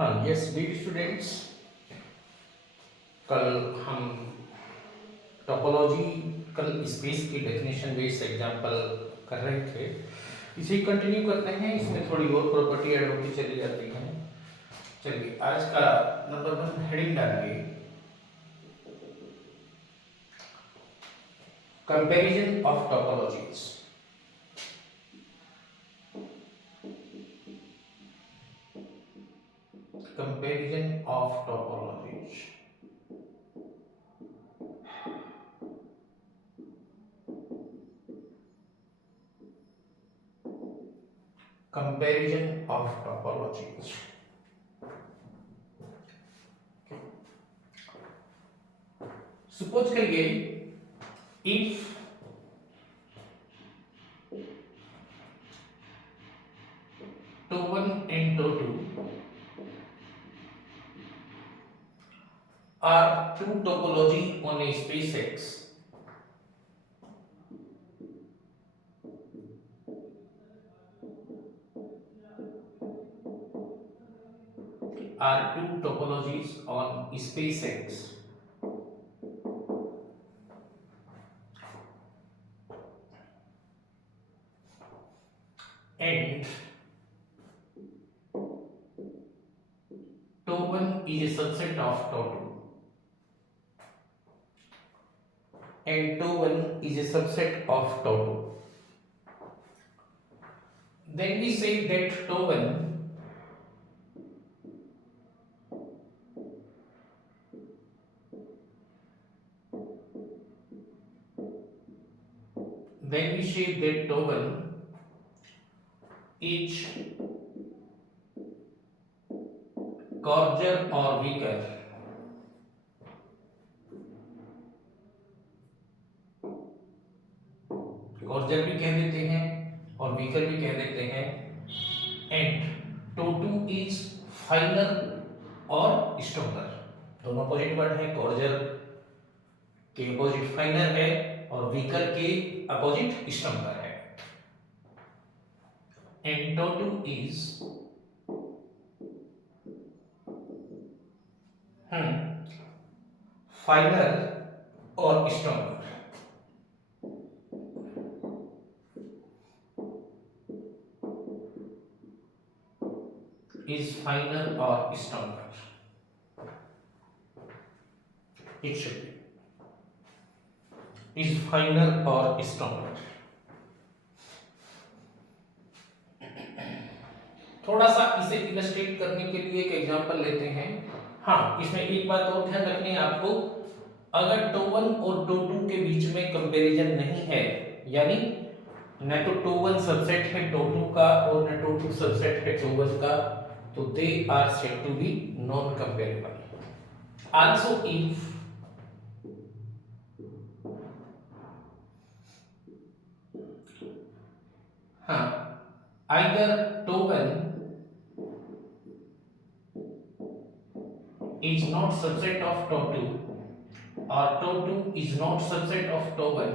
हाँ yes dear students, कल हम टोपोलॉजिकल स्पेस की डेफिनेशन बेस्ड एग्जांपल कर रहे थे। इसे कंटिन्यू करते हैं। इसमें थोड़ी और प्रॉपर्टी ऐड होती चली जाती है। चलिए आज का नंबर 1 हेडिंग डालिए, comparison of topologies. Comparison of topologies. Comparison of topologies. Suppose करिए if Tau1 and Tau2 are two topology on a space X are two topologies on space X and Tau1 is a subset of Tau2 and Tau1 is a subset of Tau2. Then we say that Tau1 is Corger or weaker. कॉर्जर भी कह देते हैं और weaker भी कह देते हैं। And Tau2 is फाइनर और स्ट्रॉन्गर। दोनों अपोजिट वर्ड है। कॉर्जर के अपोजिट फाइनर है और वीकर के अपोजिट स्ट्रॉन्गर है। एंड Tau2 इज फाइनर और stronger. is finer or stronger. It should be is finer or stronger. थोड़ा सा इसे इलस्ट्रेट करने के लिए एक एग्जांपल लेते हैं। हाँ, इसमें एक बात और ध्यान रखनी है आपको, अगर Tau1 और Tau2 के बीच में कंपैरिजन नहीं है, यानी न तो Tau1 सबसेट है Tau2 का और न Tau2 सबसेट है Tau1 का, तो they are said to be non-comparable. Also, if either Tau1 is not subset of Tau2 or Tau2 is not subset of Tau1,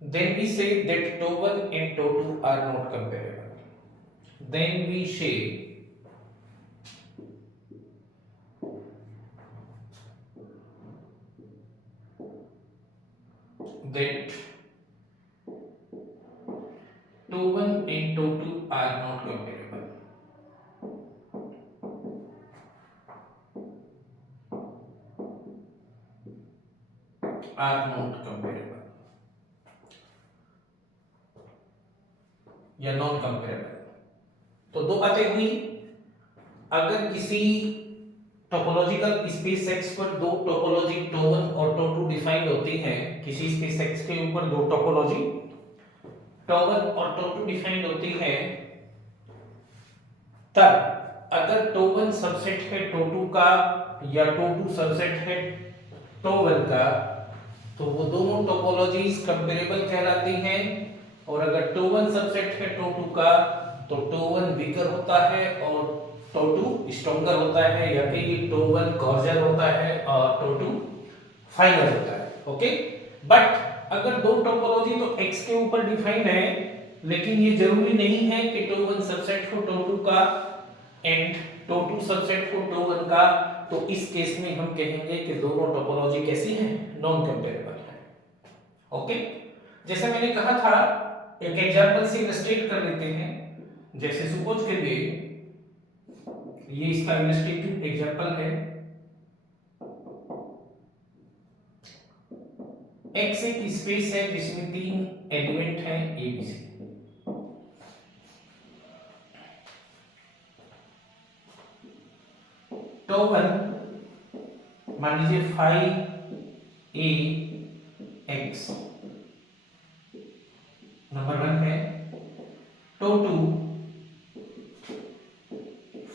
then we say that Tau1 and Tau2 are not comparable. Then we say that Tau1 and Tau2 are not comparable. Are not comparable या non comparable. तो दो बातें हुई। अगर किसी topological space X पर दो topology Tau1 और Tau2 डिफाइंड होती हैं, किसी स्पेस X के ऊपर दो टोपोलॉजी Tau1 और Tau2 डिफाइंड होती है, तब अगर Tau1 सबसेट है Tau2 का या Tau2 सबसेट है Tau1 का, तो वो दोनों टोपोलॉजीज कंपेरेबल कहलाती हैं। और अगर Tau1 सबसेट है Tau2 का, तो Tau1 वीकर होता है और Tau2 स्ट्रॉन्गर होता है, या कि Tau1 कॉर्जर होता है और Tau2 फाइनर होता है। ओके, बट अगर दो टोपोलॉजी तो X के ऊपर डिफाइंड है, लेकिन ये जरूरी नहीं है कि Tau1 सबसेट हो Tau2 का एंड टो2 सबसेट हो टो1 का, तो इस केस में हम कहेंगे कि दोनों टोपोलॉजी कैसी है, नॉन कंपेरेबल है। ओके, जैसे मैंने कहा था एक एग्जांपल से इलस्ट्रेट कर लेते हैं। जैसे सपोज करिए ये इसका इलस्ट्रेटिव एग्जांपल है, एक्स एक स्पेस है जिसमें 3 एलिमेंट हैं ए बी सी। टो1 मान लीजिए 5 ए एक्स नंबर 1 है। टो2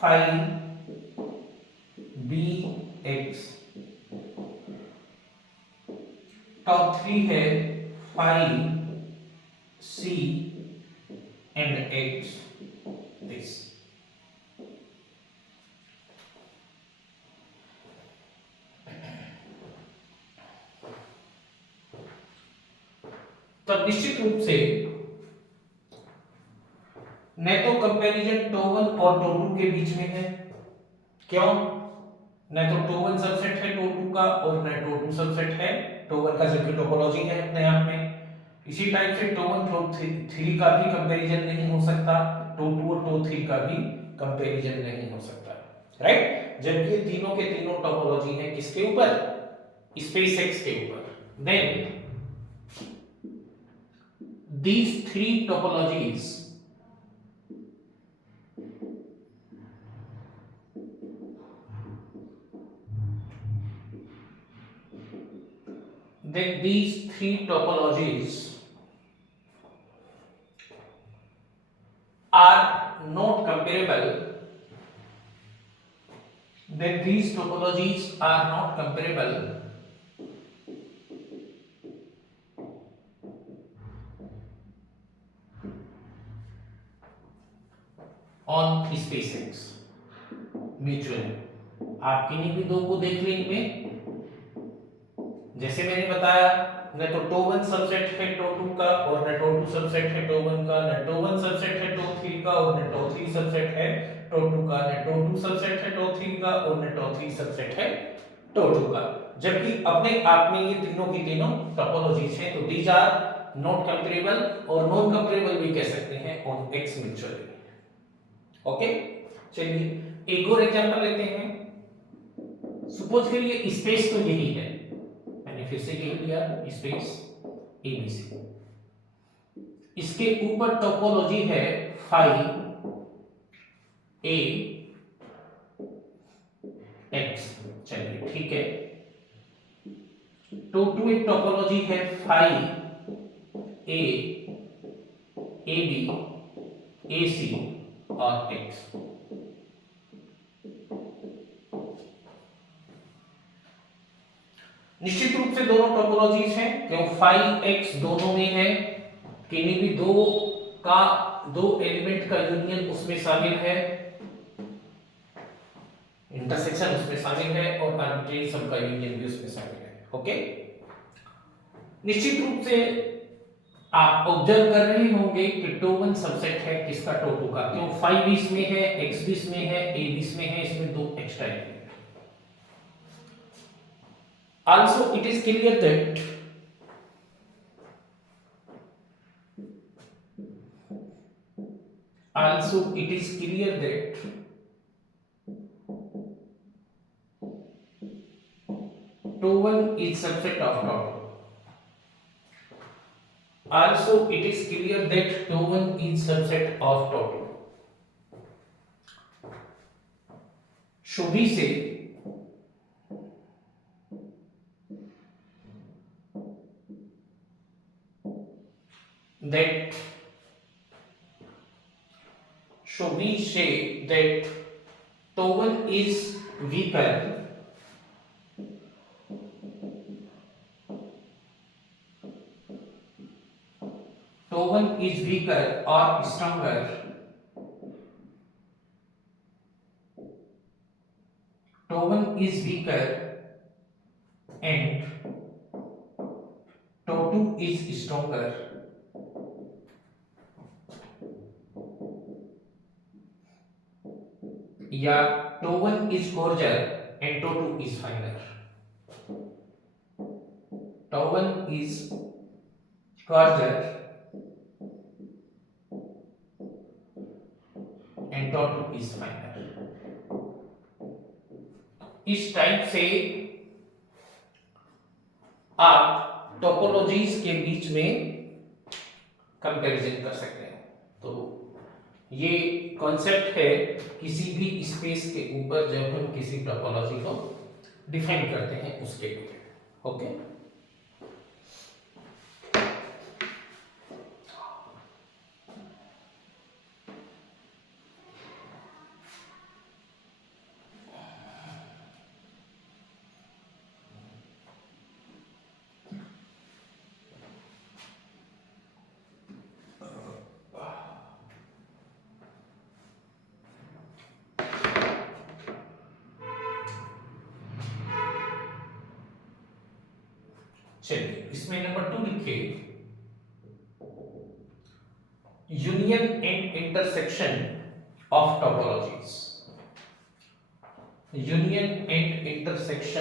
5 बी एक्स। टॉप 3 है 5 सी एंड एक्स दिस। तब निश्चित रूप से न तो कंपैरिजन टो1 और टो2 के बीच में है, क्यों? न तो टो1 सबसेट है टो2 का और न टो2 सबसेट है टो1 का, जबकि टोपोलॉजी है अपने आप में। इसी टाइप से टो1 टो3 का भी कंपैरिजन नहीं हो सकता, टो2 और टो3 का भी कंपैरिजन नहीं हो सकता, राइट? जबकि ये तीनों के तीनों टोपोलॉजी है किसके ऊपर, स्पेस एक्स के ऊपर। Then these three topologies are not comparable, then these topologies are not comparable on space X mutually. आप किन्हीं भी दो को देख लें इनमें, जैसे मैंने बताया न तो टो1 सबसेट है टो2 का और न टो2 सबसेट है टो1 का, न टो1 सबसेट है टो3 का और न टो3 सबसेट है टो2 का, न टो2 सबसेट है टो3 का और न टो3 सबसेट है टो2 का। जबकि अपने आप में ये तीनों की तीनों टोपोलॉजीज हैं, तो दीज आर नॉट कंपेरेबल और नॉन कंपेरेबल भी कह सकते हैं ऑन एक्स म्यूचुअली। ओके, चलिए एक और एग्जांपल लेते हैं। सपोज करिए स्पेस तो यही है, मैंने फिर से कह दिया स्पेस एबीसी, इसके ऊपर टोपोलॉजी है 5 ए एक्स। चलिए ठीक है, टू एक टोपोलॉजी है 5 ए ए बी ए सी और एक्स। निश्चित रूप से दोनों टोपोलॉजीज हैं, क्यों 5x दोनों में है, किन्हीं भी दो एलिमेंट का यूनियन उसमें शामिल है, इंटरसेक्शन उसमें शामिल है और आर्बिट्रेरी सब का यूनियन भी उसमें शामिल है। ओके, निश्चित रूप से आप ऑब्जर्व कर रहे होंगे कि टो1 सबसेट है किसका, टो2 का, क्यों 5 बीच में है, x बीच में है, a बीच में है, इसमें दो extra element. Also it is clear that टो1 is subset of टो2। Also it is clear that टो1 is subset of टो2। So we say that टो1 is weaker टो1 is weaker or stronger टो1 is weaker and टो2 is stronger या टो1 इज कोर्जर एंड टो2 इज फाइनर। टो1 इज कोर्जर एंड टो2 इज फाइनर। इस टाइप से आप टोपोलॉजीज के बीच में कंपैरिजन कर सकते हैं। तो ये कॉन्सेप्ट है किसी भी स्पेस के ऊपर जब हम किसी टोपोलॉजी को डिफाइन करते हैं उसके लिए। ओके, चलिए इसमें नंबर 2 लिखिए, union and intersection of topologies. Union and intersection